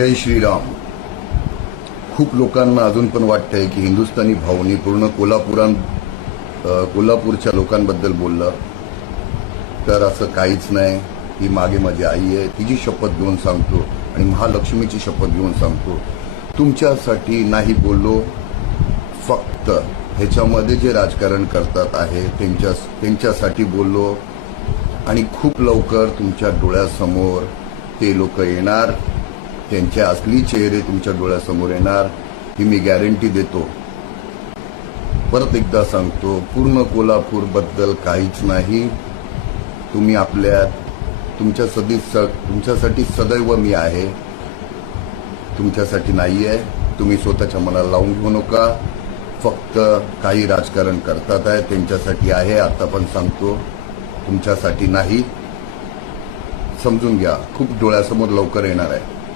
जय श्रीराम. खूप लोकांना अजून पण वाटतंय की हिंदुस्थानी भाऊनी पूर्ण कोल्हापूरच्या लोकांबद्दल बोललं, तर असं काहीच नाही. ही मागे माझी आई आहे, तिची शपथ घेऊन सांगतो आणि महालक्ष्मीची शपथ घेऊन सांगतो, तुमच्यासाठी नाही बोललो. फक्त ह्याच्यामध्ये जे राजकारण करतात आहे त्यांच्यासाठी बोललो आणि खूप लवकर तुमच्या डोळ्यासमोर ते लोक येणार, त्यांचे असली चेहरे तुमच्या डोळ्यासमोर येणार, ही मी गॅरंटी देतो. परत एकदा सांगतो, पूर्ण कोल्हापूरबद्दल काहीच नाही. तुम्ही तुमच्यासाठी सदैव मी आहे, तुमच्यासाठी नाही आहे. तुम्ही स्वतःच्या मनाला लावून घेऊ नका. फक्त काही राजकारण करतात आहे त्यांच्यासाठी आहे. आता पण सांगतो, तुमच्यासाठी नाही. समजून घ्या, खूप डोळ्यासमोर लवकर येणार आहे.